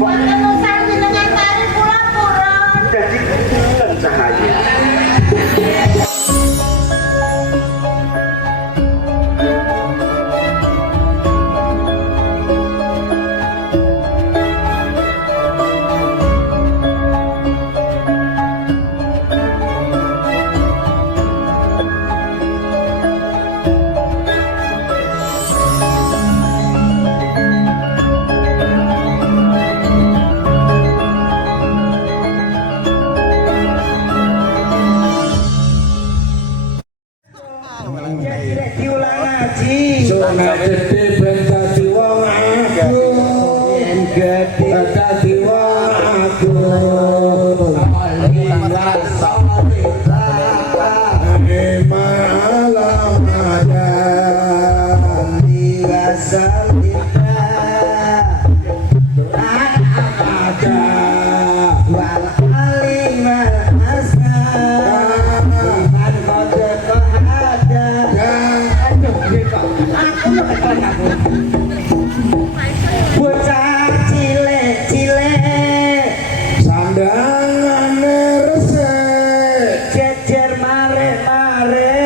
Wonten usah jenengan kari kula purun. Dadi bulan cahaya. Gede ben dadi wong aku yen gede dadi wong aku malam ada dirasa bocah cilik-cilik sandangane resik jejer mare-mare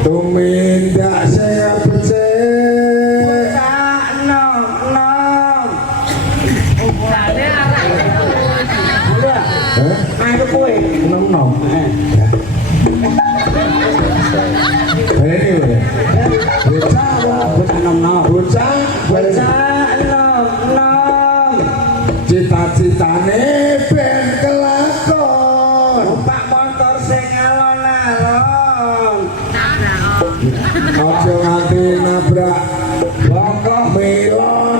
tumindak sing becik bocah nom-nom ukurannya ala ayo kowe nom-nom bocah nom-nom cita-citane ben kelakon numpak motor sing alon-alon aja nganti nabrak bongkok melon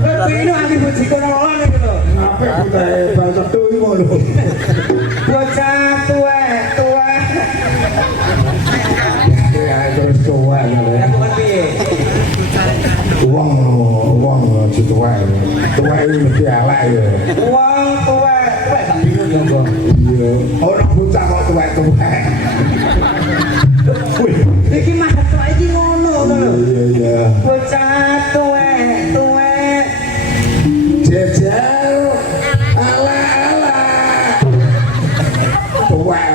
kepino anti bojiko nolon iki lho ngape putahe bal cetu iki ngono bocah tuwek ya terus tuwek ya bukan piye wong situ wae. Tuwek iki mesti elek ya. Wong tuwek gak bingung ya, Bang. Iya. Ora bocah kok tuwek-tuwek. Wih, iki mah tuwek iki ngono lho. Iya. Bocah tuwek. Jejer elek-elek. Tuwek.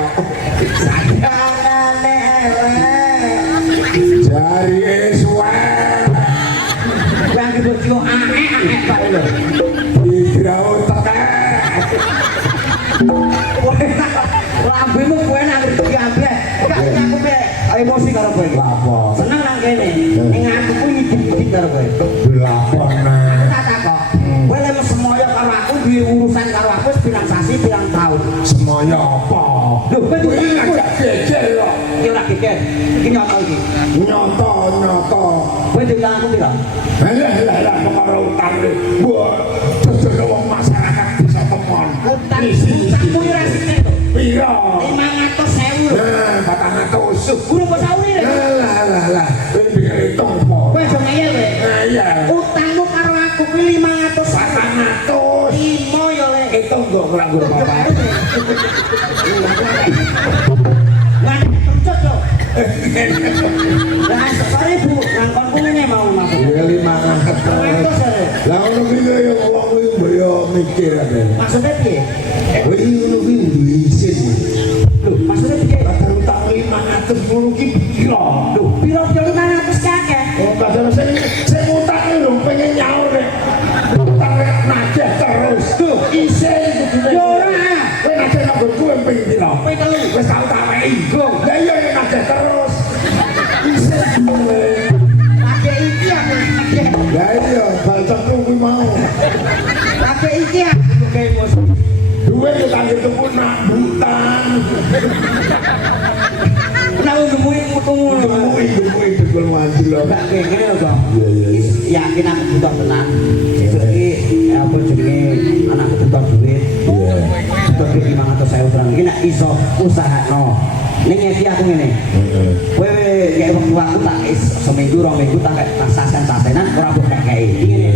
Sayangane elek. Jari bocil aneh-aneh Pak lho. Digrau tekek. Lambemu kowe nang diambil. Gak aku pe emosi karo kowe. Lapo? Seneng nang kene. Ning aku ku nyidik-nyidik karo kowe. Lapor nang. Tak kok. Kowe lek semoyo karo aku duwe urusan karo aku wis pirang sasi pirang taun. Semoyo apa? Lho, kowe ngajak geger kok. Iki ora geger. Iki nyoto iki. Nyoto. Kowe diulang aku pira? Lah perkara utang iki. Wah, terus wong masyarakat bisa temon. Utangmu ora sithik to. Pira? 500.000. Nah, 400. Guru kok sauri. Lah. Kowe pikir hitung apa? Kowe aja ngeyel kowe. Iya. Utangmu karo aku kuwi 500. 400. 5 ya lek. Hitung kok ora guru bapak. Lah, terus yo. Lah, sorry Bu, nangkon ngene mau masuk. Ya 500. Lah ono piye yo wong kuwi yo mikir ae. Maksudnya piye? Kuwi ngono kuwi isin. Lho, maksudnya piye? Bakal utang 500 ngono ki piro? Lho, piro 500 kakek. Oh, kadang sing utang lho pengen nyaur rek. Utang rek najeh terus. Tuh, isin kudune. Yo ora. Kowe najeh nang kowe pengen piro? Kowe telu. Wis tau tak weki. Lah iya najeh terus. Isin kowe. Iki aku iki. Lah iya, bal cetu kuwi mau. Pakai iki aku kayak bos. Duwe yo tak tuku nak butang. Nah, nemuin ngono. Nemuin tukul mandi lho. Gak kene kok. Iya. Yakin aku butuh tenan. Sesuk iki apa jenenge anakku butuh duit. Iya. Butuh 500.000 franc. Iki nek iso usahano. Ning iki aku ngene. Kowe kayak wong tuaku tak seminggu 2 minggu tak sasen-sasenan ora mbok kakeki. Ngene.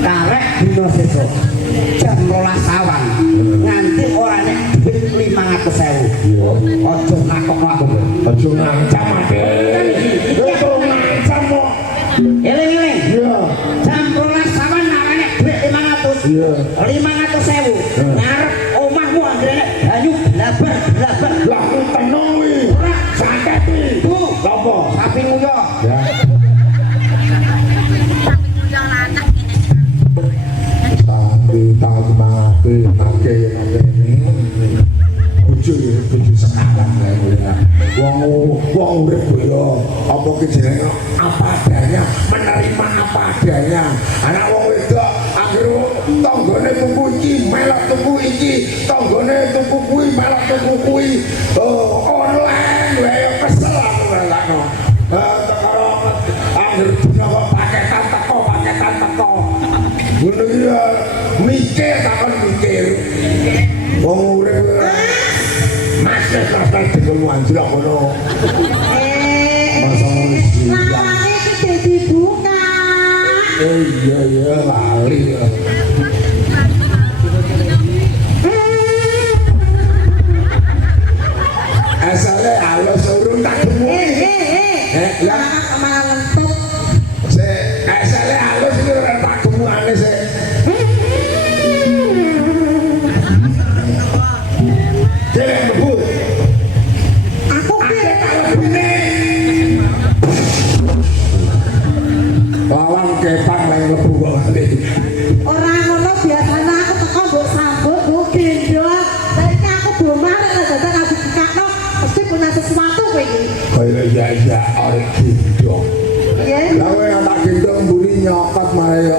Karek dina sesuk jam 12 awan nganti ora nek duit 500.000. Ojo nakokno aku. Ojo ngancam aku. Iki ngancam kok. Eling-eling. Iya. Jam iya 500.000 ngarep omahmu anggere banyu blabar lah ku tenang wi ora santet wi Bu apa sapi nguyo ya tapi tahu semangat nanti ini buju sekarang ya wong urip yo apa ki jenenge apa adanya menerima apa adanya anak wong wedok akhir tanggane tuku iki melok tuku iki tanggane tuku kuwi melok tuku kuwi online wae kesel aku ngelakno karo akhir dina kok paketan teko ngono ya mikir takon mikir wong urip Mas dengan anjlok ngono. Lawangnya gede dibuka. Iya lali. Asale halus urung tak demu. Ya malah lentuk. Asale halus iki ora tak demukane sik. Jelek mlebu. Aku piye Kalebune. Lawang kepang nang mlebu kok. ora ngono biasanya aku teko mbok sambut mbok gendong. Saiki aku domare lah dadak aku dikakno mesti punya sesuatu kowe iki. Kaya ya arek gendong. Iya. Lah kowe tak gendong mburi nyokot malah yo.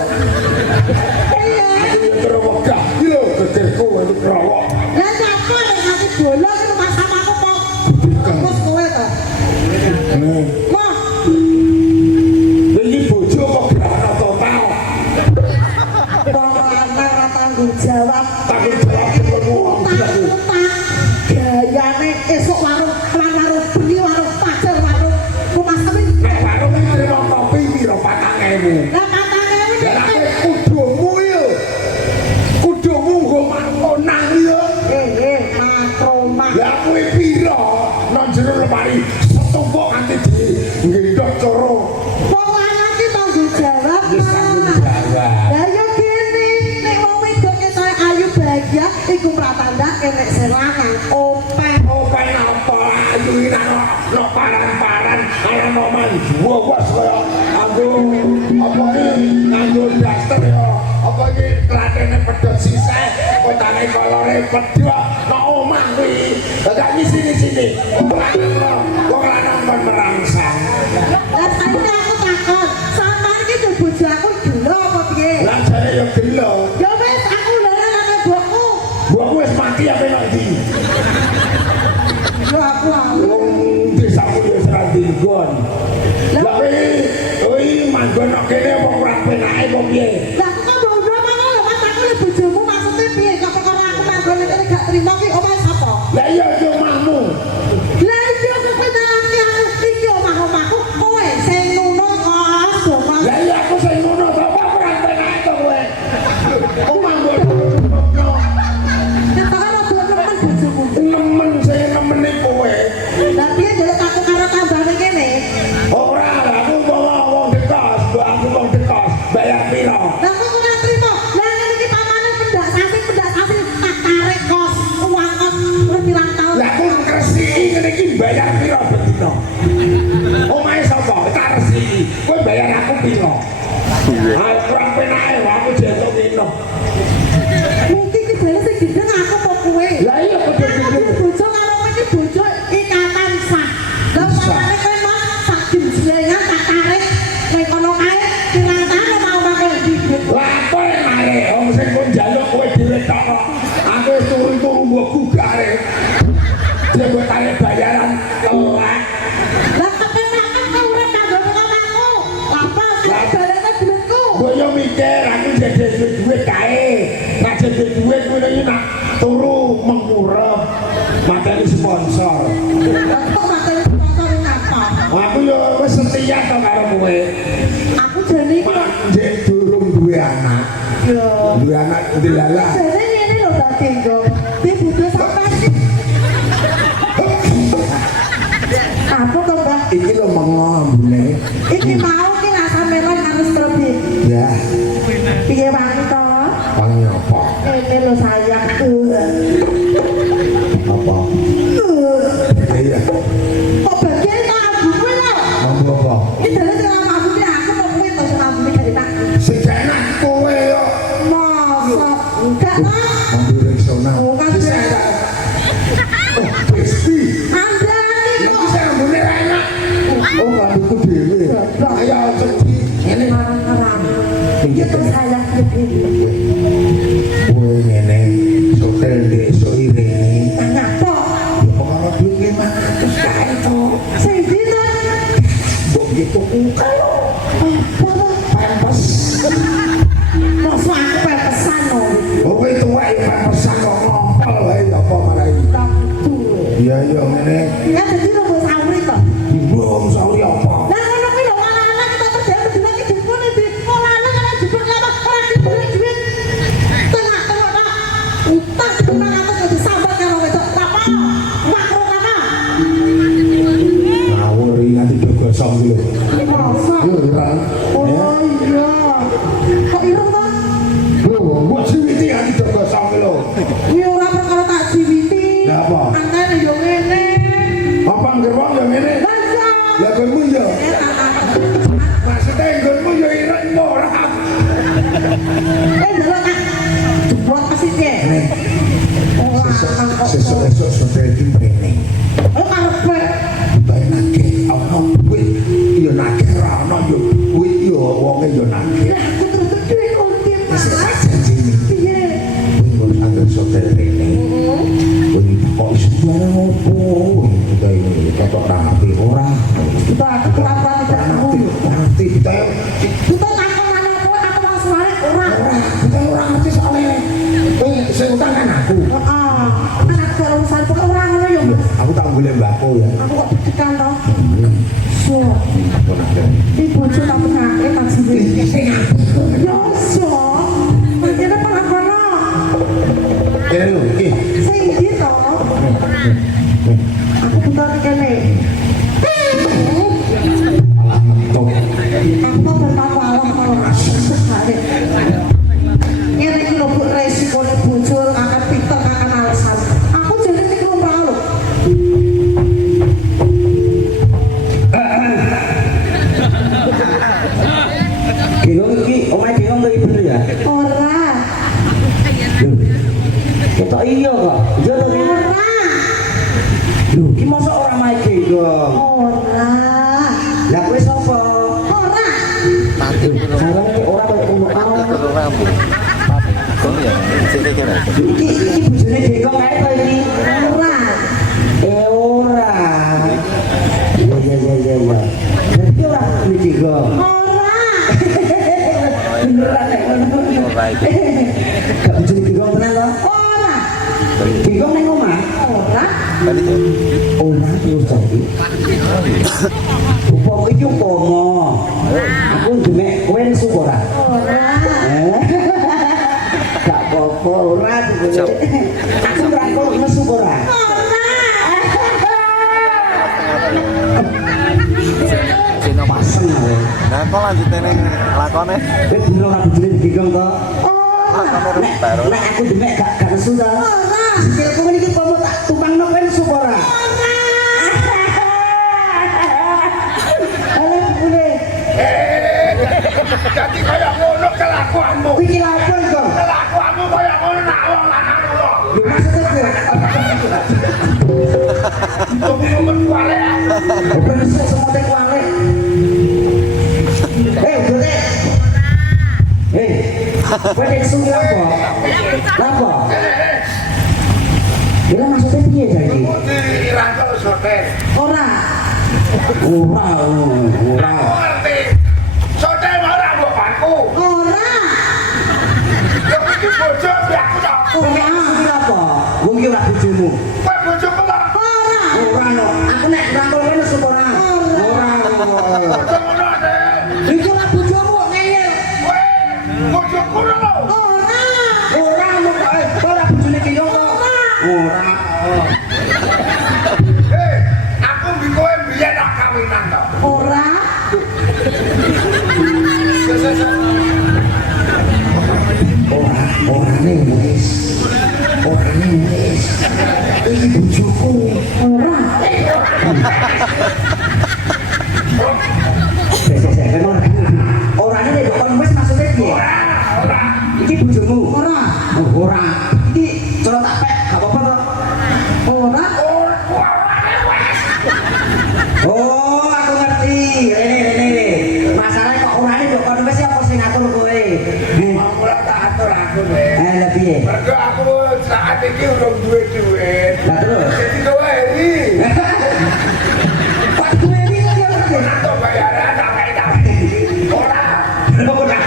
Iya. Aku yo terus wegah iki lho gegerku untuk rawok. Lah nyapa nek aku bolong rumah sama aku kok. Terus kowe to. Wah, Iki bojo kok gerana total. wong lanang ora tanggung jawab. Tanggung jawab karo wong aku. Gayane esuk warung bengi warung pacar warung rumah sapi. Nek warung iki terima kopi piro 4.000. Lah katane Lah kowe kudumu yo. Kudumu nggo mangonang yo. makromah. Lah kowe piro nang jero lemari setumpuk kanthi digendhok coro. Wong lanang ki tanggung jawab. Wis tanggung jawab. Lah yo gini, nek wong wedok ketoke ayu bahagia iku pratandake nek sing lanang opeh. Open apa ayu no paran-paran ala momen bos kaya anggo apa ki nganggo daster ya apa ki klatene pedhot sisih kotane kolore pedhot no omah kuwi gak ngisi-sini wong lanang kon merangsang Lah saiki aku takon, sampeyan iki yo bojo aku gelo apa piye? lan jare ya gelo Ya wis aku leren nang mbokku. mbokku wis mati apa nek ndi Yo aku wong desaku ya ora digon lah kowe manggon nek kene apa ora penake kok piye Lah aku kan bondo mana lho Mas aku le bojomu maksudnya piye kok perkara aku manggon nek gak trimo ki omahe sapa? lah iya yo omahmu Lah iki aku penanti aku iki omah-omahku kowe sing nunut kos omah. lah iya aku sing ngono to apa ora penake to kowe omah nggon Nek ora do nemen bojomu. nemen saya nemeni kowe Lah piye njaluk aku karo tambane kene? ora aku wong dekos aku wong dekos bayar piro Lah kok ora trimo? Lah ngene iki pamane pendak sasi tak tarik kos uang kos pirang taun. lah aku ngresiki ngene iki bayar piro bedino omahe sapa tak resiki kowe bayar aku piro aku ora penake aku jatuh minum Mungkin iki bales sing gendeng aku apa kowe? lah iya kudu Aku bojo karo kowe iki bojo ikatan sah. Lah pamane kowe mah sak jenjengan tak tarik nek kono kae pirang taun mau pakai dikit. lah apa mare wong sing kon njaluk kowe dhewe tok aku wis turu-turu mbok gugare dia tarik bayaran telak Lah kepenakan kau urip kanggo omahku. Apa sing balane duitku? boyo mikir aku jadi duit kae nek jadi duit kuwi nak turu mengkurep materi sponsor Kok materi sponsor ngapa? aku yo wis setia to karo kowe Aku jane iki kok njek durung duwe anak yo. duwe anak dilalah Jane ngene lho Mbak Gendong. Di butuh sampean iki. Apa to Mbak? iki lho mengo ambune Iki mau ki rasa melon karo stroberi. ya Piye wangi to? panyo lo sayang. Apa? Iya. Kok bagian itu abumu lo? Mampu apa? Ini dari selama abunya aku mau kuih tuh sama abunya dari tak. Sejenak kowe yo. Masa enggak mah? Mampu resona. Oh kan Bisa bisa. Oh, pasti. Anda nih Lagi kok. saya bener enak. Oh, rambutku dewe. Ayo ceki. Ini Marah-marah. Itu sayang lebih. kowe ngene hotel desa irene. Tanya kok. Ya pengaruh duit 500 kae to. Saya gitu. Mbok gitu kalau pempes. Masa aku pesan lo. Oh, kowe tuwa pempesan kok ngompol wae apa marai. Iya iya ngene. Ya jadi lo gue sahuri toh. Belum sauri apa. Nah kalau kita anak kita kerja berdua kita jemput nih di sekolah anak kita jemput lama orang diberi duit tengah-tengah pak utang utang aku jadi sabar kalau itu apa makro apa Ngawur iki nanti do gosong iki lho. masa Kurang. oh iya kok irung toh Lho, mbok siwiti nanti do gosong iki lho. ini orang perkara tak jiwiti Lah apa? antara yo ngene Apa ngerwong ya ngene? masa Lah kowe ya. Maksudnya nggonmu ya ireng ora. dulu kak jemput kasih deh Sesuk-sesuk sudah dimrene. oh karpe Bae nake ana duit. Ya nake ra ana ya duit ya wonge ya nake. aku terus duit ultim Wis mas janjine. piye Kowe anggar hotel rene. Kowe kok iso barang opo? Kita ini ketok rapi ora. kita aku kenapa tidak tahu Nanti kita kita takut mana pun aku mau selalu orang kita orang ngerti soalnya. Saya utang kan aku. anak urusan pun orang mana yang Aku tak boleh mbako ya. aku kok ditekan toh so ibu cuma penyakit tak sendiri yo so ini pengakono Ini lho, iki. saya ini toh aku bentar kene Tok. aku mau bertapa Allah kalau sekali ini lagi lubuk resiko bujur akan pinter akan alasan aku jadi mikir malu Gilong iki omahe Gilong to ibu ya. ora Ketok iya kok. Iya to iki. ora Lho, iki mosok ora omahe Gilong. ora Lah kowe sapa? ora Sarang iki ora koyo ngono. Iki bojone Gilong kae to iki. ora Ora. Iya. Berarti ora bojone Gilong. ora Beneran nek ngono. Gak bojone Gilong tenan to? ora Gilong ning omah. ora Ora terus jadi. Upama iki upama. Aku demek kowe nesu ora? ora Gak apa-apa ora tuh. Aku ora kok nesu ora. Paseng kowe. Nah, kok lanjutin yang lakone? Kowe bener ora bojone digigong to? Lakone baru. Nek aku demek gak nesu to. Sikilku ngene iki upama tak tumpangno kowe nesu ora? Halo boleh. Jadi kaya ngono kelakuanmu. Iki lapor kok. Kelakuanmu kaya ngono nak wong lanang lho. Lho maksudnya Ngomong kuare. Bersih semua teh kuare. Dode. Kowe nek sungi apa? Apa? Dia maksudnya piye jadi? Dirangkul soter. ora Ora. Ngerti. Soter ora mbok banku. ora Ya iki bojo aku tak. Kowe sungi apa? Wong iki ora bojomu. Kowe bojoku lho. ora Ora no. Aku nek rangkul kowe nesu ora. Ora. Bojo ngono deh. itu lah bujumu ngeyel Kowe bojoku lho. ora Ora no kok. Ora bojone ki yo kok. Ora. Aku mbi kowe biyen tak kawinan to. ora Ora ning wis. Iki bojomu. Ora. Oh, ora. Iki cara tak pek, gak apa-apa to. Ora. Oh, aku ngerti. Rene. Masalahnya kok orane kok kono wis apa sing ngatur kowe? Ora tak atur aku weh. Lah piye? Mergo aku saat iki urung duwe duit. Lah terus. Jadi kowe iki Pak duwe iki kok ya ngerti. atau bayaran tak ora. Ora.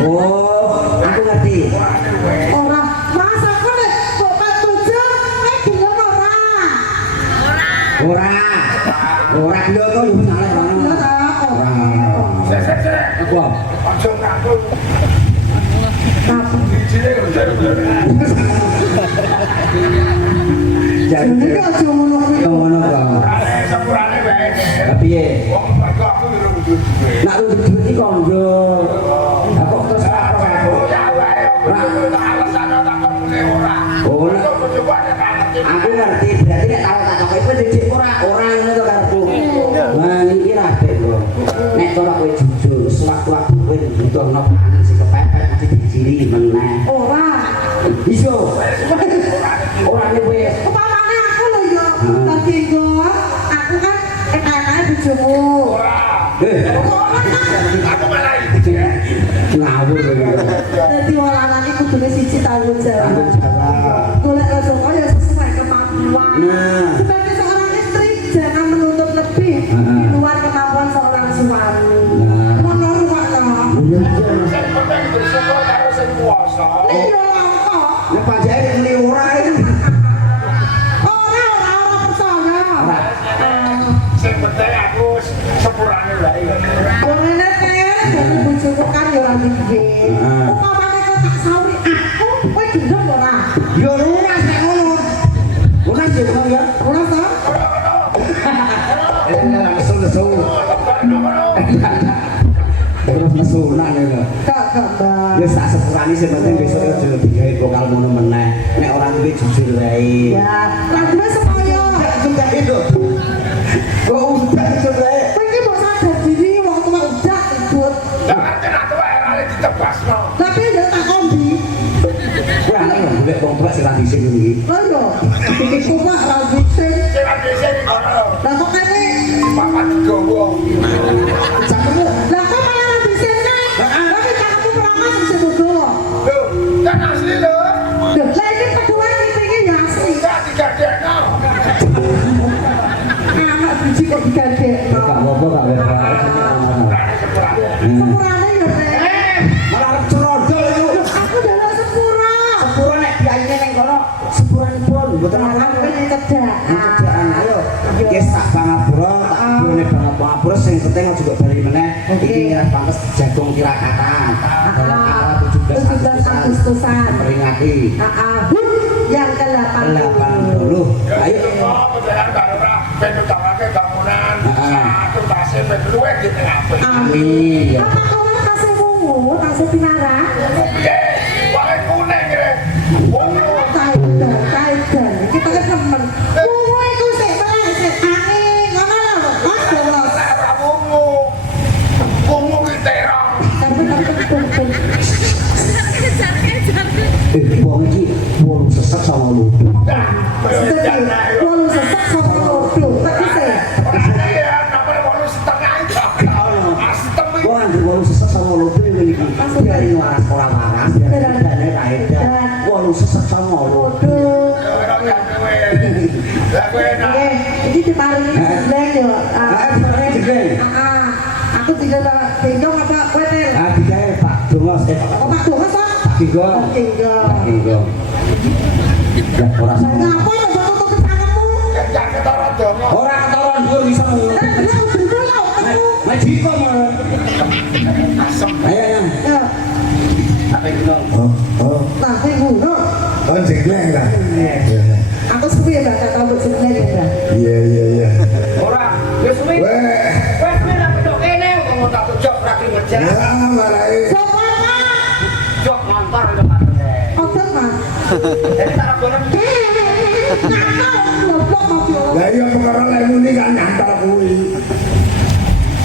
Oh, aku ngerti. Ora. Mas aku nek kok tujuh gelem ora. Ora. Ora gelem to yo nyalek Iya ngono. ta. Ora. Sesek. Aku. Aja ngaku. Tapi Dijine kok jare. Jadi iki aja ngono kuwi. ngono kok. Sepurane wae. Lah piye? Wong mergo aku urung duwe duit. Nak lu duit iki kok yo. Lah kok terus apa aku? Ya wae. Ora alasan tak kene ora. Oh, Kok coba nek ngerti. aku ngerti berarti nek kalau tak takoki kowe dicik ora ngono to karepku. Nah iki ra bek lho. Nek cara kowe jujur sewaktu-waktu kowe butuhno pangan sing kepepet mesti dijili meneh. Ora. Iso. Ora nek kowe Upamane aku lho yo lagi nggo aku kan enak-enak bojomu. Ora kan Aku malah iki. ngawur lho. dadi wong lanang iku kudune siji tanggung Tanggung jawab. jawab. Golek rezeki ya sesuai kemampuan. Nah. Sebagai seorang istri jangan menuntut lebih di luar kemampuan seorang suami. Nah. Ngono ruwet to. Iya iya. Sing penting bersyukur karo sing kuwasa. Iya kok. Nek pajake muni ora iki. Ora percaya. Ora. Sing penting aku sepurane wae. Ngene kae dadi bojoku kan yo ora mikir. Upamane kok tak sauri aku, kowe gendong ora? Yo lunas nek ngono. Lunas yo kok ya. Ora to? Langsung lesu. Terus mesunan ya. Gak Mbak. Wis tak sepurani sing penting besok aja digawe vokal ngono meneh. Nek ora duwe jujur wae. Ya, lagune semoyo. Enggak itu. Kok udah jujur wae. Kowe iki mbok sadar diri wong tua udah ikut. Jangan tenan tuwa era ditebasno. Tapi ya tak kombi. Kuwi ana lho golek wong tuwa sing ra dhisik iki. Lho yo. Iki kuwi ra bisa. Sing dhisik iki kono. Lah kok kene Papat digowo. Cakepmu. lah kok malah ra bisa nek. Tapi cakepmu perangkat bisa bodoh. Lho, kan asli lho. Lho, lah iki kedua iki ya asli. Enggak digadekno. Anak biji kok digadekno. Gak apa-apa gak apa-apa. Sepurane ya, Nek. Malah arep cerodol itu. Aku dalah sepura. Sepura nek biayane ning kono sepuranipun mboten Aku apa-apa. pengen kerjaan. Kerjaan ayo. Iki sak pangapura, tak duwe pangapura sing penting aja kok bali meneh. Iki nyerah pantes jagung tirakatan. Dalam tanggal 17 Agustusan. Peringati HUT yang ke-80. 80. Ayo. Kok pejalan karo ora ben utangake bangunan. Satu tase ben luwe gitu apik. Amin. Ya. Apa kau kasih mungut, kasih pinara? Piye? Wae kuning re. Wono. Kaidan. Kita kan temen. Mungut itu sih, malah sih angin. Ngono lho, Mas Bolos. Ora wungu. Wungu ki terong. Tapi Wong iki wong sesek sama ludu. Jadi, walau sesek sama lodo, tak bisa. Ora ya, nomor 8,5 itu. Astem iki. Wong anggere wong sesek sama ludu iki. Biarin waras ora waras, biarin dane kaedan. Wong sesek sama ludu. Ora ya kowe. Lah kowe enak. Oke, ini diparingi jebleng yo. diparingi jebleng? Aku tidak gendong apa kowe tel. Ah digawe Pak Dongos Oh, Pak Dongas Pak. Ginggong. Gendong. Ginggong. Ya ora sama. Ngapa ya kok tutup tanganmu? Kencang ketara dongo. Ora ketoran dhuwur bisa ngono. Lah udah lah ketemu. Majiko mau. Ayo ya. Ya, Apa ginggong? nah sing ngono. Kan jegleng lah. Aku suwe Mbak tak tahu jebleng ya, Mbak. Iya. Ora, wis suwe. Weh, Wes kowe nak pedok kene kok tak jok rapi ngejar. ya marai. Sopo Pak? Jok ngantor itu kan. Otot Mas. Jadi tak boleh. Nakal goblok mobil. Lah iya perkara lek muni kan nyantar kuwi.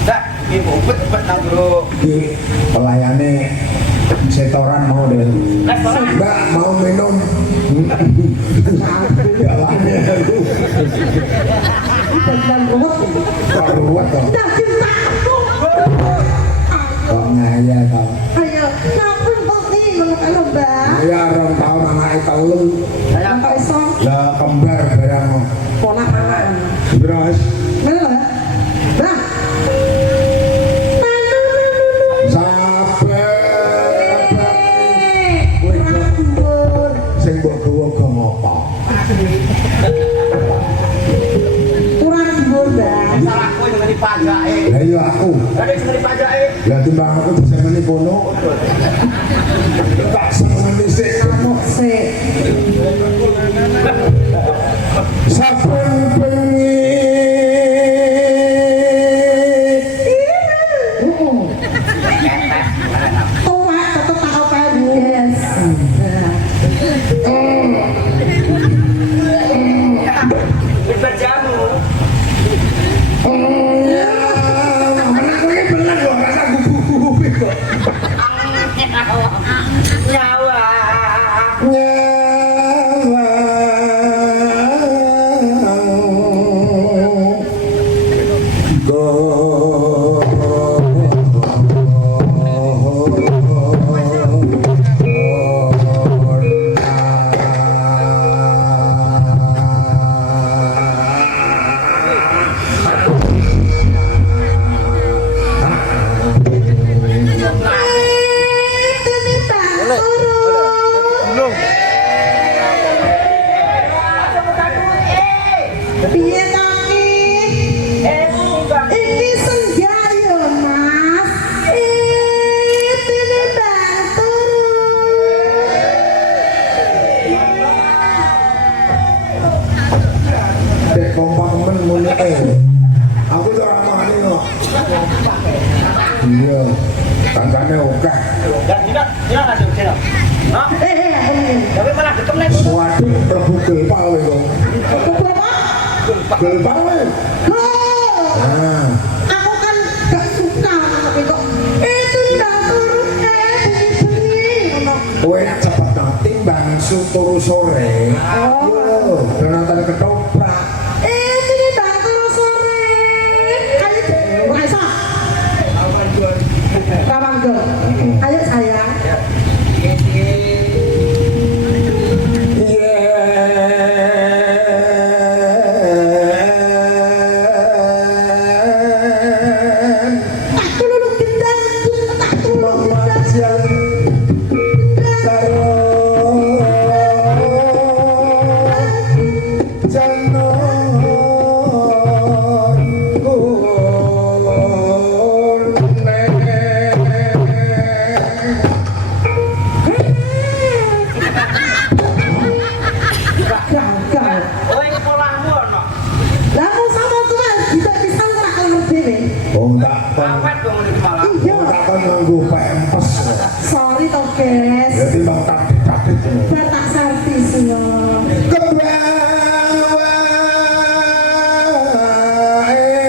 Dah, ibu bet nang bro. Iki pelayane Setoran mau deh. Mbak mau minum. Jalannya aku. Dan ruwet. Ruwet toh. Dah cinta aku. Kok ngaya tau. Ayo, ngapun kok nih kalau Mbak. Ya orang tahun anaknya tau lu. Ayo kok iso Lah kembar barang. ponak-ponak. Terus Mana lah? Bra. Sing mbok gawa ngopo? Kurang dhuwur, Mbak. Salah kowe dengan dipajake. Lah iya aku. Ada sing dipajake. Lah timbang aku diseneni kono. Tak seneni sik kamu. Sik. Saben bengi. Tuwek tetep tak openi. Yes. Berjamu. Anak kowe bener kok rasa gubu-gubu kok. Nyawa. Nyawa. Gunung. Piye ta iki? Iki senja yo, Mas. Ini bantu. Dek kompak men muni aku tuh orang mani kok. Iya, kancane oke. Dan tidak ada channel. Nah, tapi malah dekem nek. Waduh, Prabu Gelpal kok. Gelpal we. Nah, Aku kan gak suka tapi kok itu bantu bunyi-bunyi. kowe cepet timbang turu sore. Yo, nonton ketoprak. Ini bantu sore. Ayo, Raisa. Ramanggo. Ayo sayang. Tak tulung gendang, tak tulung gendang. Gagal. Oh, ini polahmu ono. Lah mau sama tuan, bisa bisa tak kalau ngerti. Oh, tak Awet dong ini malah. Iya. kan nganggo pempes. Sorry toh, guys. Ya timbang taktik-taktik. Tak servis yo.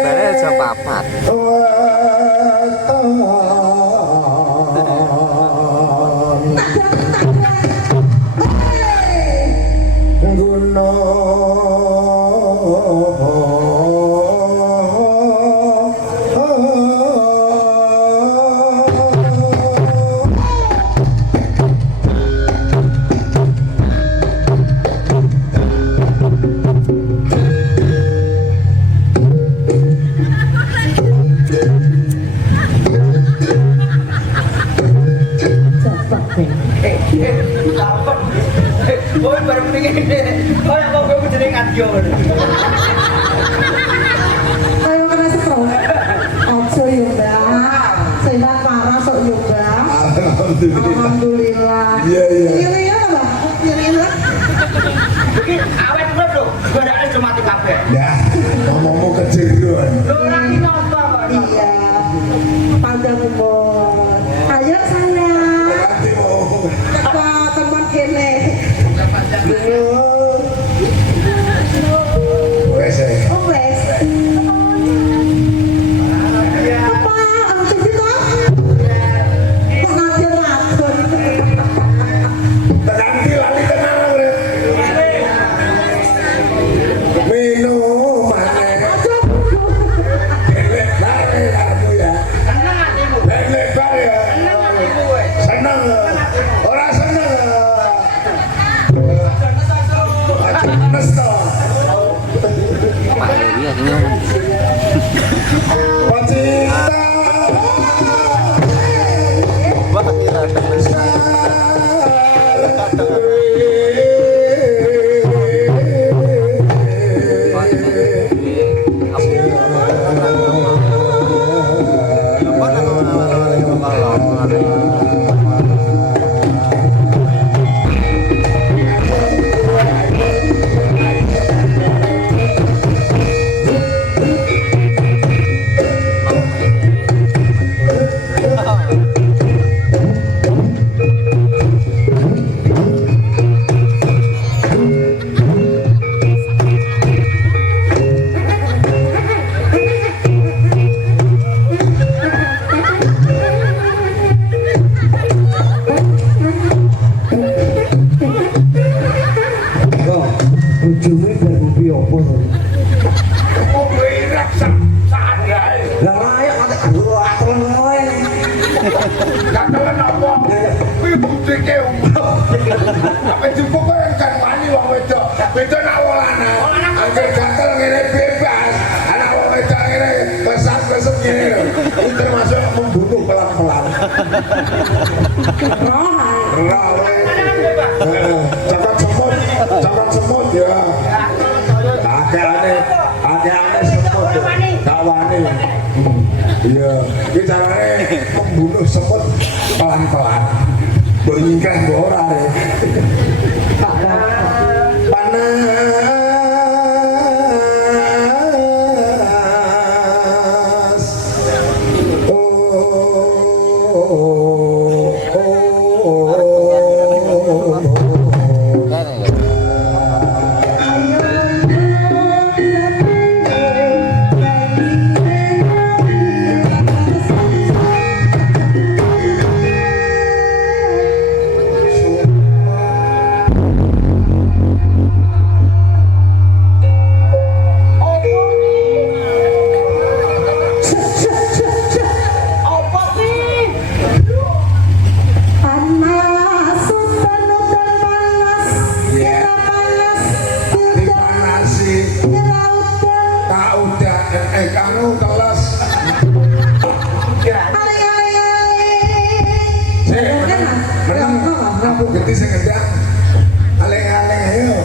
Bare jam 4. Oh, baru mendingin. Oh, yang mau gue jadi ngadyo. Kayak kena setrum. Ojo yo, Mbak. Sehat parah sok yo, Mbak. Alhamdulillah. Iya, iya. Iya, Mbak. Iya. Iki awet gue tuh. Gue ada cuma di kafe. Ya, ngomongmu kejadian. Lo orang ini nonton. Iya. Panjang umur. Ayo sayang. Nanti mau Apa teman kene? wes Oh, wes. Apa? Ang tinggi toh? Kok ngajar lakon? budike umum. Apa cukup kan wani wong wedok. Beda nak wong lanang. Angger gatel ngene bebas. Anak wong wedok ngene kesat-kesat ngene lho. Itu termasuk membunuh pelan-pelan. Cokot semut ya. Agak-agak semut. Tak wani. Iya, ini caranya membunuh semut pelan-pelan. Benyingkan ora ya. Panas. Kamu kelas menang aku gede sing ngendang aleng-aleng ayo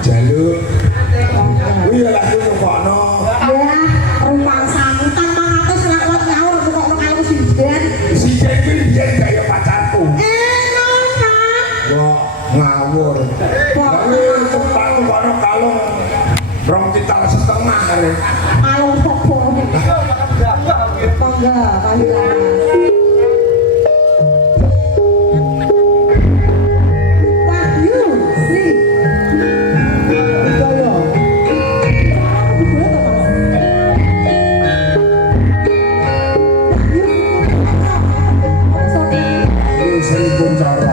Jaluk. Iya lagi nyokono. Ya, rumah sambutan Kahila. Wahyu Sri. Wijaya. Ibu apa, Mas? Wahyu. Sorry. Ini Sri Kunchara.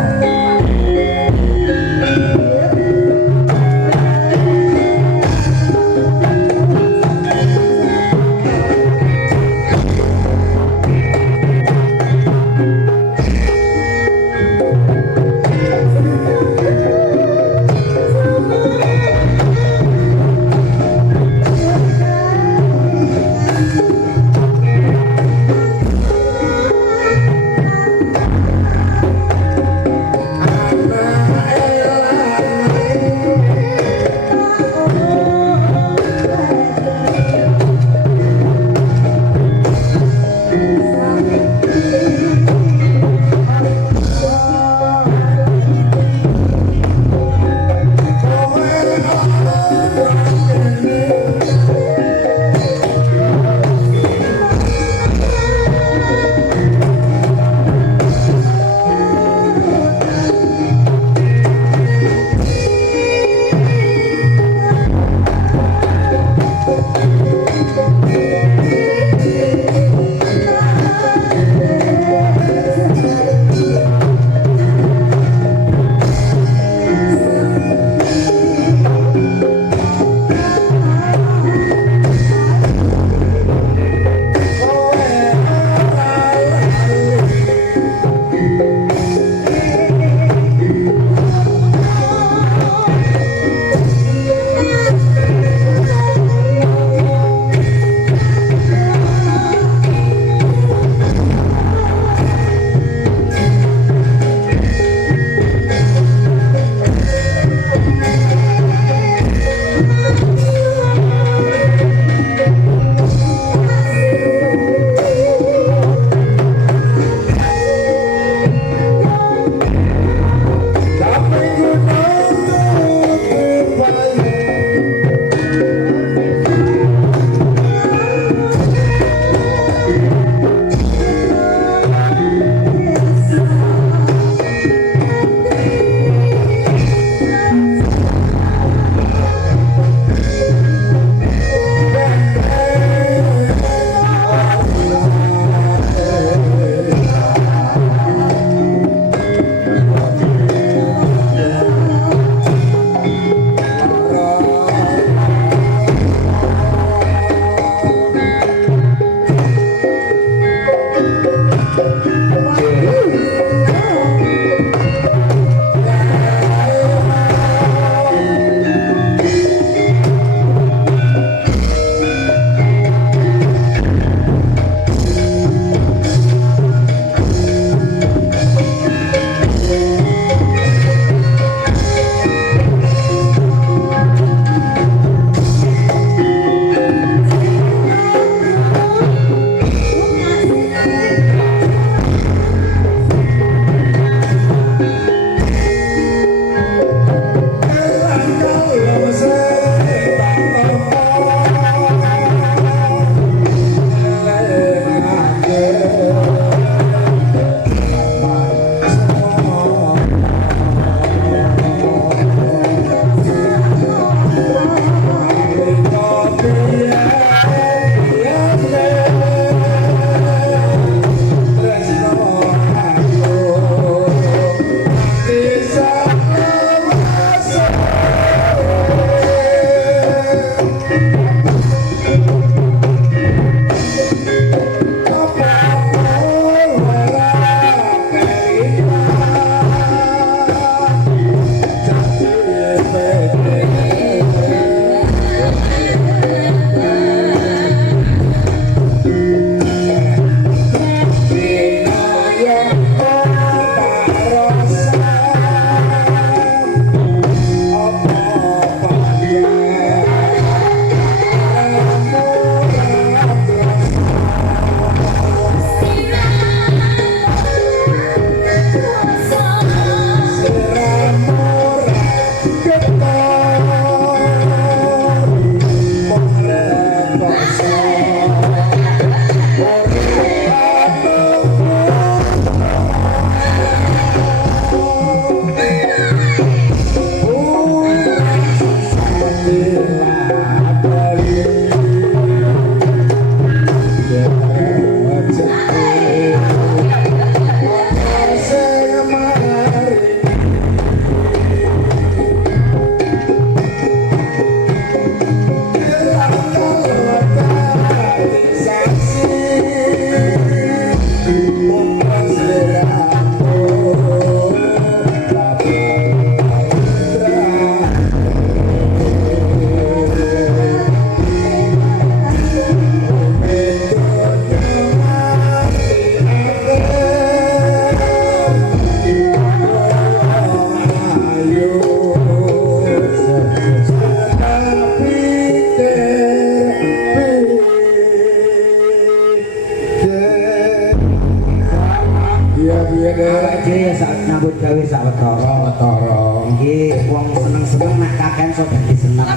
Iya deh. Awake dhewe ya sak nyambut gawe sak wetara. Nggih, wong seneng-seneng nek kakean sok dadi seneng.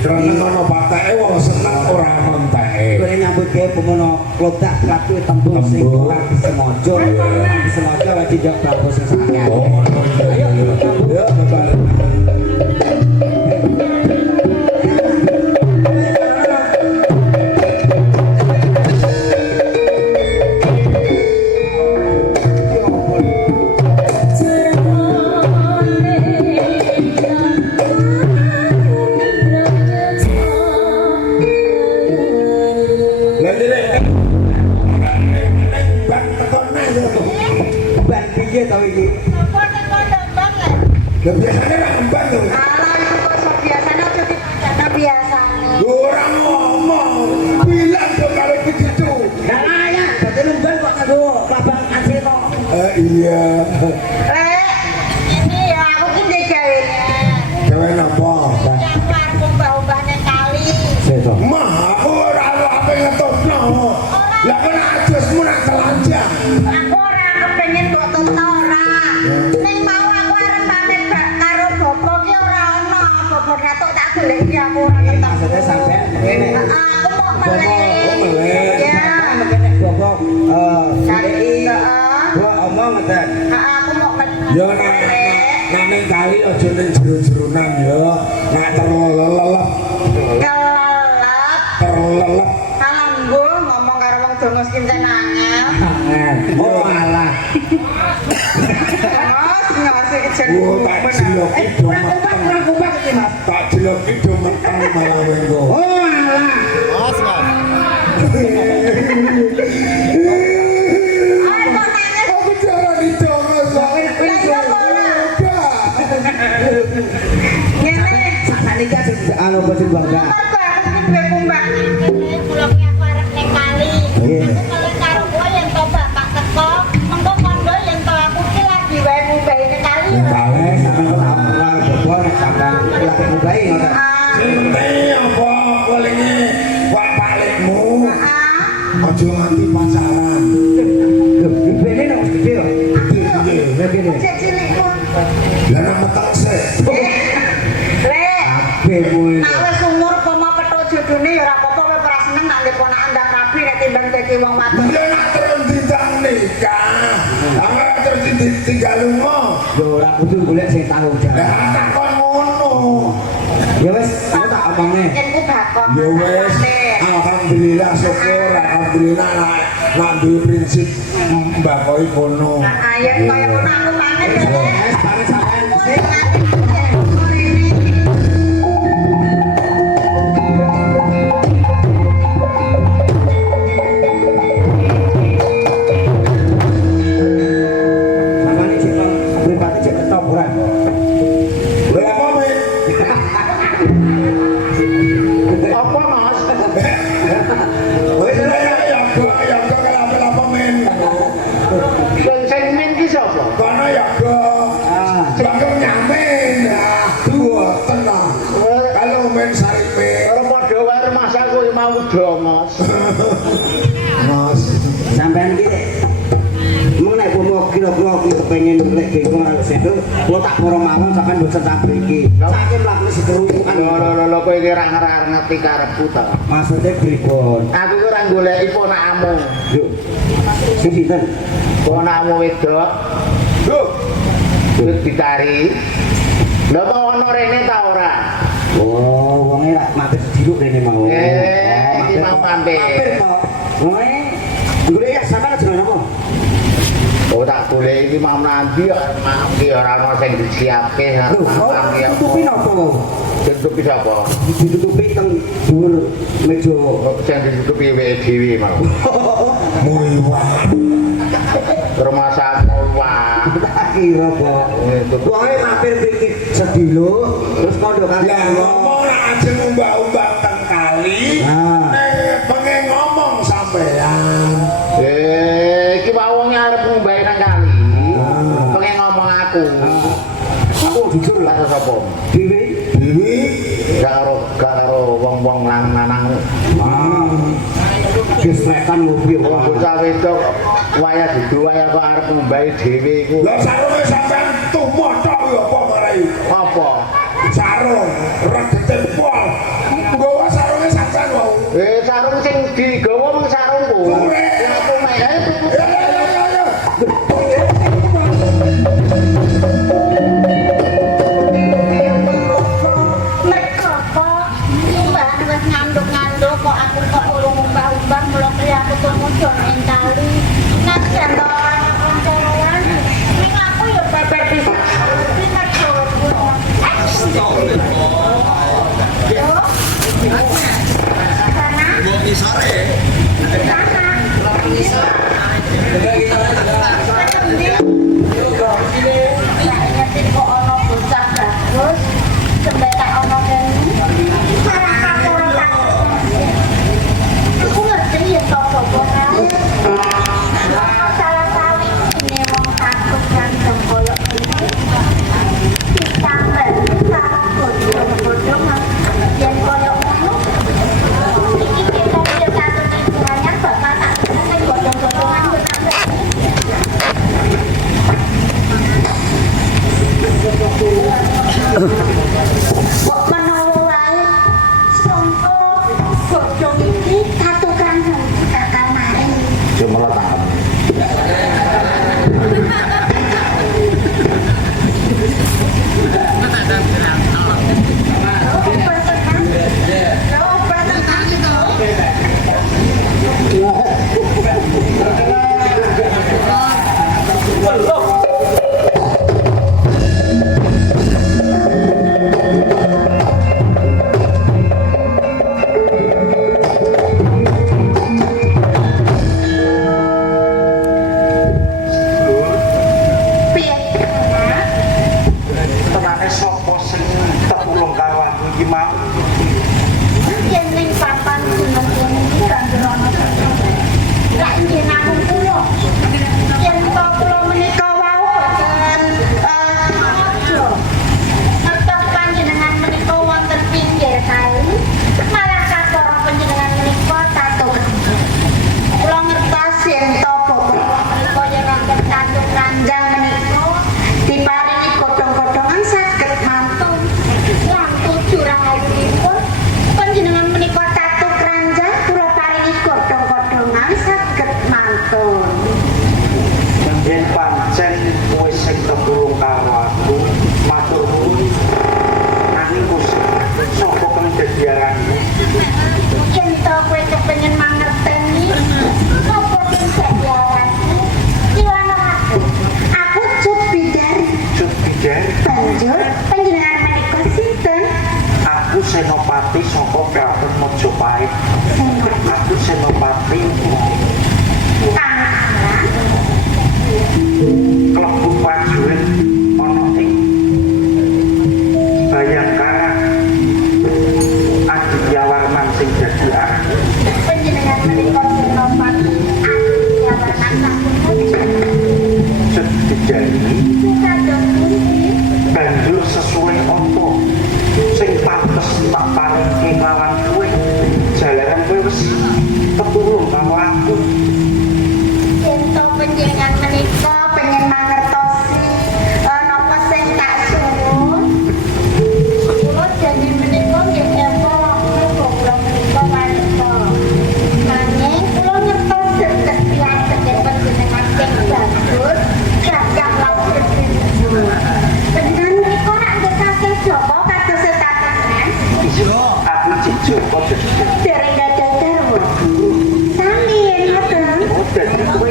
Terus ono pateke wong seneng ora menteke. Kowe nyambut gawe pemono klodak katu tembung sing ora disengaja. Disengaja wae dijak bangku sing sakit. Oh, iya. Ya, bebar. Ban piye to iki? Lah biasane ra ngembang to. Alah itu kok biasanya aja dipacana biasanya. Ora ngomong. Bilang dong kalau begitu. Lah ya, dadi lumban kok kanggo klabang asli kok. Iya. Ini ya aku ki ndek gawene. Gawe napa? Campar kumbah-umbahne kali. Seto. Mah aku ora ape ngetokno. Lah kok ajusmu nak telanjang. Aku ora kepengin mbok tono ora. Ning mau aku arep pamit karo bobo ki ora ono. Bobo katok tak goleki aku ora ketemu. Maksudnya sampean ngene. Aku mau meleh. meleh. Ya. Mungkin bobo Kali gua omong ngeten. aku mau Ya nak ning kali aja ning jero-jeronan ya. Nak terlelep. Terlelep. Kalanggo ngomong karo wong dongos kincen angel. Oh alah. Mas ngasih kejen. Oh, tak jeloki do meteng. Kurang kumbang iki, Mas. Tak jeloki do meteng malah wengko. Oh alah. Ayo kok nangis. Aku bicara di dongos. Lah iya kok ora. Ngene. Sakniki asik anu bosin bangga. Mergo aku ki duwe kumbang. Ini bulungnya aku arep ning kali. Nggih. Kalau karo kowe yen to bapak teko, mengko kondo yen to aku ki lagi wae ngumbahi ning kali. Kale sampeyan kok ora bobo nek sampeyan lagi ngubahi ngoten. Cintai apa palinge wak palikmu. Aja nganti pacaran. Lho, ibene nang gede kok. Piye? Ngene. Cek cilik pun. Lah nak metak sik. Lek. Bemu. Nek wis umur pomo petuk jodone ya ora apa-apa kowe ora seneng nek ndek ponakan ndang rapi nek timbang dadi wong wadon. Lah nak terus ditang nikah. Angga terus ditinggal lunga. Yo ora kudu golek sing tanggung jawab. Lah takon ngono. Ya wis, aku tak omongne. Yen ku bakon. Ya wis, alhamdulillah syukur, alhamdulillah nak duwe prinsip mbakoi kono. Ayo kaya ngono aku pamit ya. Wis bareng sampean sik. Sampeyan iki sing pribadi cek ketop ora. Lah apa men? Apa Mas? Wis ya kok kalau apa men. Sing men ki sapa? Kono ya kok. Ah, Bagong nyamen ya. Dua tenang. Kalau men saripe. Ora padha wae Mas aku mau dongos. Mas. sampean iki mun nek pomo kira-kira iki kepengin nek bengkong ora sedo, kula tak poro mawon sampean mboten tak mriki. Saking mlaku sekerukan. Lho kowe iki ora ngerti karepku ta. Maksudnya pripun? Aku ki ora goleki ponakmu. Yo. Sing sinten? Ponakmu wedok. Duh. Wis ditari. Lah mau ono rene ta ora? Oh, wonge lak mampir sediluk rene mau. Iki mau mampir. Mampir kok. Wonge golek ya sampean jenenge apa? Oh tak golek iki mau nanti iki ora ono sing disiapke Lho, arep tutupi napa? Ditutupi sapa? Ditutupi teng dhuwur meja. Sing ditutupi wae dhewe mau. Muiwa. Rumah sakit wah. Tak kira kok. Wonge mampir mriki sediluk terus kondo kali. Lah ngomong nak aja umbah-umbah teng kali. Ah. Nek pengen ngomong sampean. Iki wong arep ngombahi nang kali. Pengen ngomong aku. Aku jujur lah Karo sapa? dhewe. Dewi. Gak karo wong-wong lanang. gesprekan ngopi Oh, bocah wedok wayah dudu wayah kok arep ngombahi dhewe iku. Lah sarunge sampean tumoh tok ya apa marai? Apa? Sarung regetin pol. Nggawa sarunge sampean wau. Sarung sing digawa mung sarungku. Ya aku mek ae tuku. Ya. Nganduk-nganduk kok aku kok urung umbah-umbah mulai kaya aku kemudian entali nanti jandol orang koncoran ini aku ya bebek bisa kita jawab Senopati saka Kraton Mojopahit. Aku Senopati klebu prajurit ana ing Bayangkara. Adityawarman sing dadi arep. Panjenengan menika Senopati Adityawarman sampun dijani kados pundi banjur sesuai apa sing pantes tak paringke lawan kowe jalaran kowe wis tetulung karo aku. ento panjenengan menika pengen mangertosi napa sing tak suwun kula janji menika nggih epo kula menika wanita nanging kula ngertos setiap panjenengan sing bagus gagah lan bersinar panjenengan menika nak ndekake Joko kados setatenan Aku Joko dereng gadah garwa sami yen ngoten dadi kowe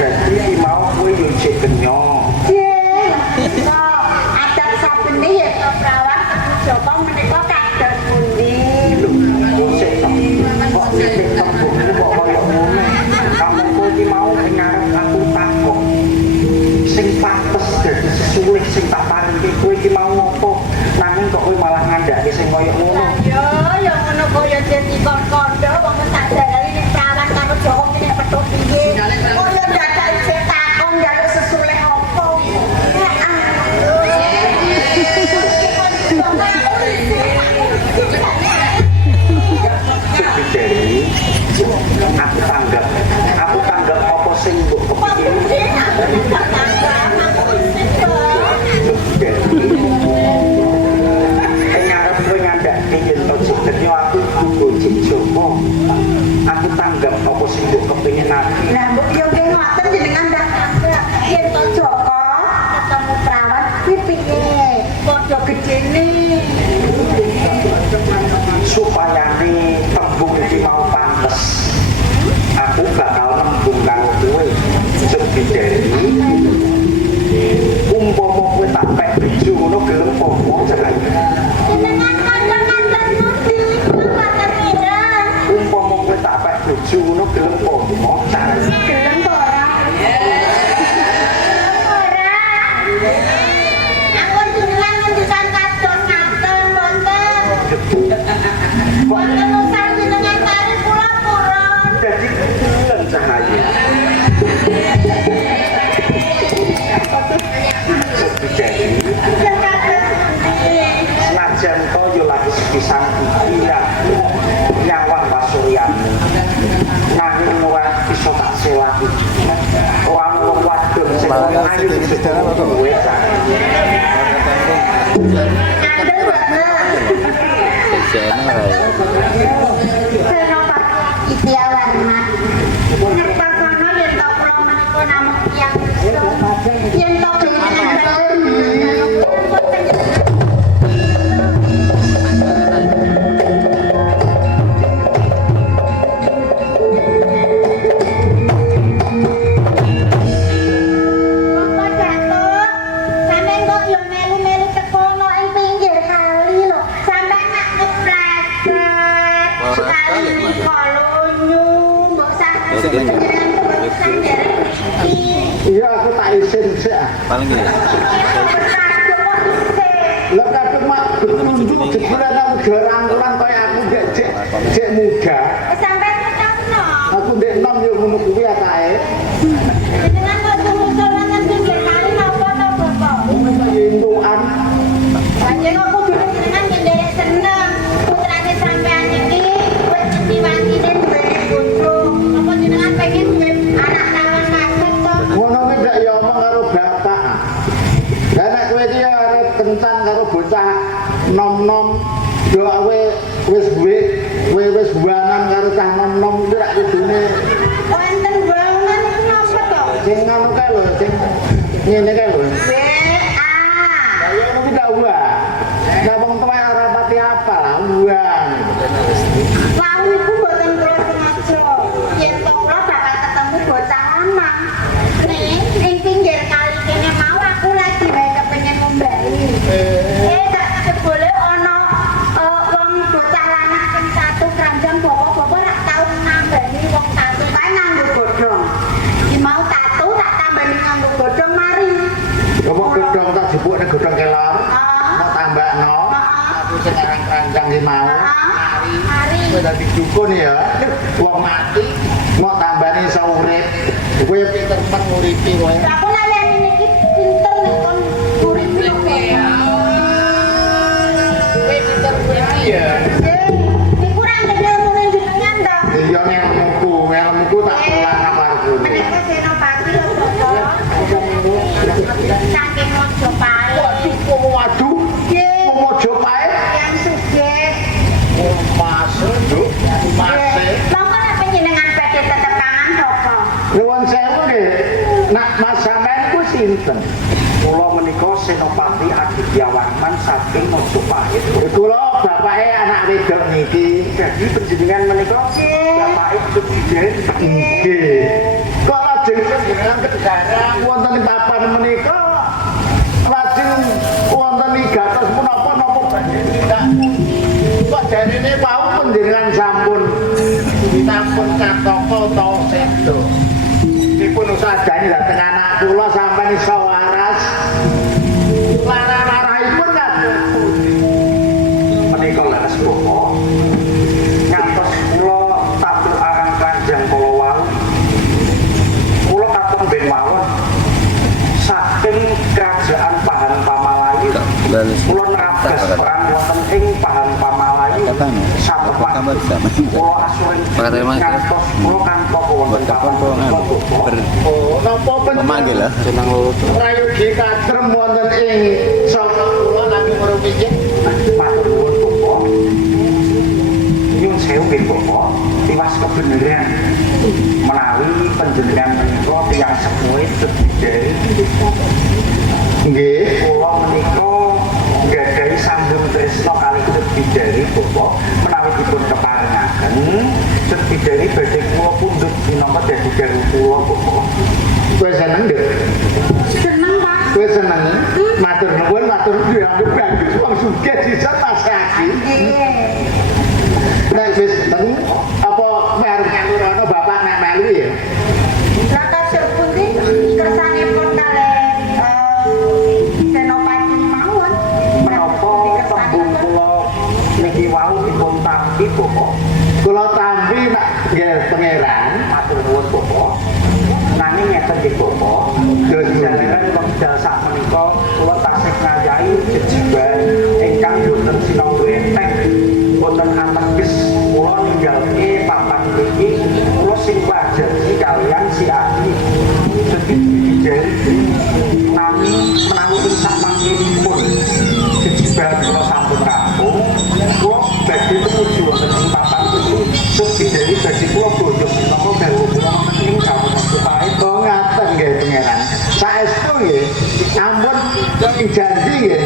dadi mau kowe yo cek kenyo. Joko menika kados pundi? Kamu kowe iki mau ngarep aku takok sing pantes dadi sesuwih sing tak paringke kowe iki mau ngopo nanging kok kowe malah ngandhake sing koyo ngono. Ya ngono kaya dadi kondo wong tak dalane nek prawan karo Joko nek petuk piye. Kaya dadak takon njaluk sesulih apa. yen to jenenge aku kudu Jowo. Aku tanggap apa sing mbok kepengin aku. Lah mbok yo ngoten jenengan ndak tanggap. Yen to Joko ketemu perawan kuwi piye? Padha gedene. Supaya nih tembung iki mau pantes. Aku bakal nembung karo kowe. Sebidari umpama kowe tak pek bojo ngono gelem apa jalan. Jenengan kandang-kandang ngerti kandang piran. Umpama kowe tak pek bojo ngono gelem apa jalan. Gelem to ora? Ora. Aku jenengan ngendikan kadon ngaten wonten. Wonten usah jenengan kari kula purun. Jadi bulan cahaya. Sebidari senajan to yo lagi sepisan iki ya nyawang pasuryanmu nanging ora bisa tak selaki ora wong wadon sing ayu kowe iya aku tak isin sih paling gini lho kabeh mak tunjuk jebulan aku gerang-gerang kaya aku cek muda sampai ketemu aku ndek nom yo ngono kuwi ya kae dengan muncul nang pinggir kali napa to Bapak yentukan panjen aku dulu jenengan ngendek seneng putrane sampean iki wis diwangi-wangi bare bojo apa jenengan pengen duwe anak lawan maksud to ngono ki ndak ya omong karo bapak lah nek kowe iki arep kencan karo bocah nom-nom yo awe wis duwe kowe wis buanan karo cah nom-nom iki rak kudune wonten bangunan iku napa to sing ngono kae lho sing ngene kae lho WA ya ngono ki ndak uang nek wong tuwa ora pati apa lah uang wau iku mboten kula sengaja yen to kula bakal ketemu bocah lanang ning pinggir kali kene mau aku lagi wae kepengin ngombali tak jebule ana wong bocah lanang ping 1 keranjang bapak-bapak rak tau nambani wong tatu kae nganggo godhong iki mau tatu tak tambani nganggo godhong mari Kamu gedong tak jebuk ning godhong kelor mau tambakno aku sing aran keranjang iki mau mari kowe dadi dukun ya wong mati mau tambani iso urip kowe pinter men nguripi kowe aku layani niki pinter nek kon uripi kok kowe pinter nguripi ya iku ra ndek ilmune jenengan ta iya ngelmuku tak pulang apa aku menika senopati lho Bapak saking Mojopahit waduh nggih Mojopahit yang sugih Mas Nduk Mas monggo nek panjenengan badhe tetepangan sapa Nuwun sewu nggih. Nak Mas sampean ku sinten? Kula menika Senopati Aditya Warman saking Mojopahit. Kula bapake anak wedok niki. Dadi panjenengan menika bapake presiden. Nggih. Kok lajeng panjenengan kedara wonten ing papan menika lajeng wonten igatos menapa-napa panjenengan. Kok jarene wau panjenengan sampun ditampun katoko to sedo. Dipun usadani dhateng anak kula sampeyan iso waras. Lara-larahipun kan menika leres bapa. Ngantos kula tatur arang kanjeng kala wau. Kula katon ben mawon saking kerajaan Pahan Pamalayu. Kula neragas peran wonten ing Pahan Pamalayu. Sampun kula asuring ngantos kula kantos wonten memanggil lah senang lurus prayogi kadrem wonten ing saka kula nami merupi matur nuwun Bapak tiwas kebenaran melalui penjenengan menika tiyang sepuh Bidari. Nggih, kula menika nggadahi sambung tresna kalih Bidari Bapak menawi dipun keparengaken Bidari badhe kula pundhut minangka dadi garwa kula Bapak. Kowe seneng nggih? Seneng, Pak. Kowe seneng? Matur nuwun, matur nuwun. Bagus wong sugih sisa Mas Aki. Nggih. Nek wis tentu apa merek nurana bapak nek melu ya. Lah kasur pundi kersanipun kalih Senopati mawon. Menapa tembung kula niki wau dipun tampi Bapak. Kula tampi nek nggih pangeran matur nuwun Bapak. Nanging ngeten nggih Bapak, jajaran wekdal sak menika kula tasih ngayahi jejiban ingkang boten sinambi enteng. Boten ateges kula ninggalke papan iki kula sing wajar si kalian si Adi dadi dijari nami menawi sak mangkinipun jejiban kula sampun rampung kula badhe tumuju wonten ing papan iki dijari badhe kula bojo menapa dalu kula ing kawula supaya kok ngaten nggih pangeran saestu nggih ampun janji nggih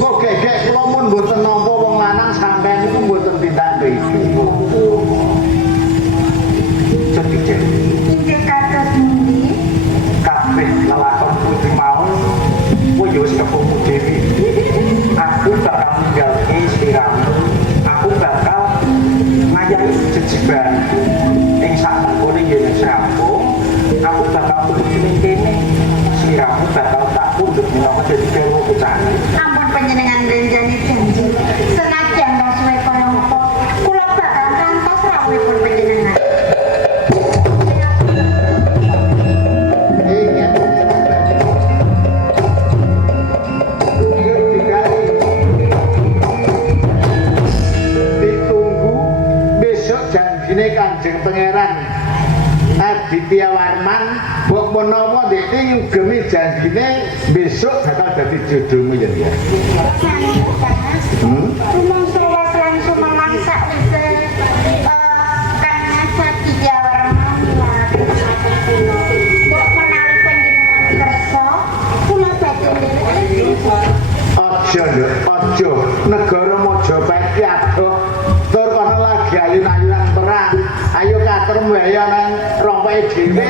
kok gegek kula mun mboten nampa wong lanang sampeyan niku mboten tindak mriki. Cepet Inggih kados pundi? kabeh lelakon putih mau kowe yo wis kepumu dhewe. Aku bakal ninggalke sliramu. Aku bakal ngayahi jejiban ing sak mengkone yen rampung. Aku bakal menuju ning kene. Sliramu bakal tak pundhut minangka dadi garwa pucane. Ampun panjenengan renjani janji. Senajan suwe kaya apa, kula bakal kantos rawuhipun panjenengan. Ditunggu besok janjine Kanjeng Pangeran Aditya Warman mbok menawa dekne nyugemi janjine besok bakal dadi jodohmu ya. Rumangsa was langsung memangsa wise Kang Satya Warman mbok menawi panjenengan kersa kula badhe nderek. Aja nduk, aja negara Majapahit ki adoh tur kono lagi ayun-ayunan perang. Ayo katerem wae nang rompoke dhewe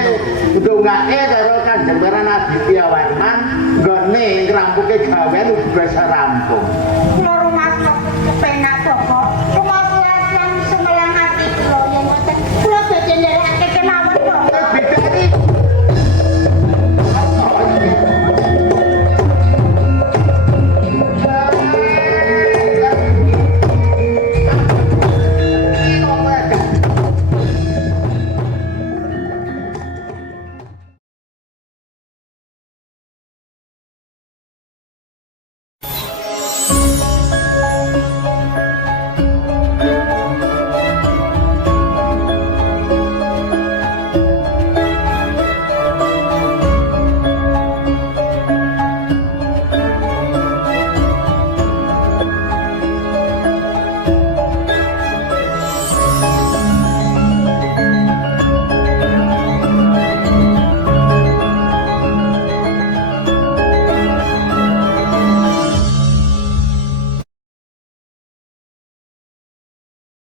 ndongake karo Kanjeng Pangeran Aditya Warman nggone ngrampuke gawean uga rampung.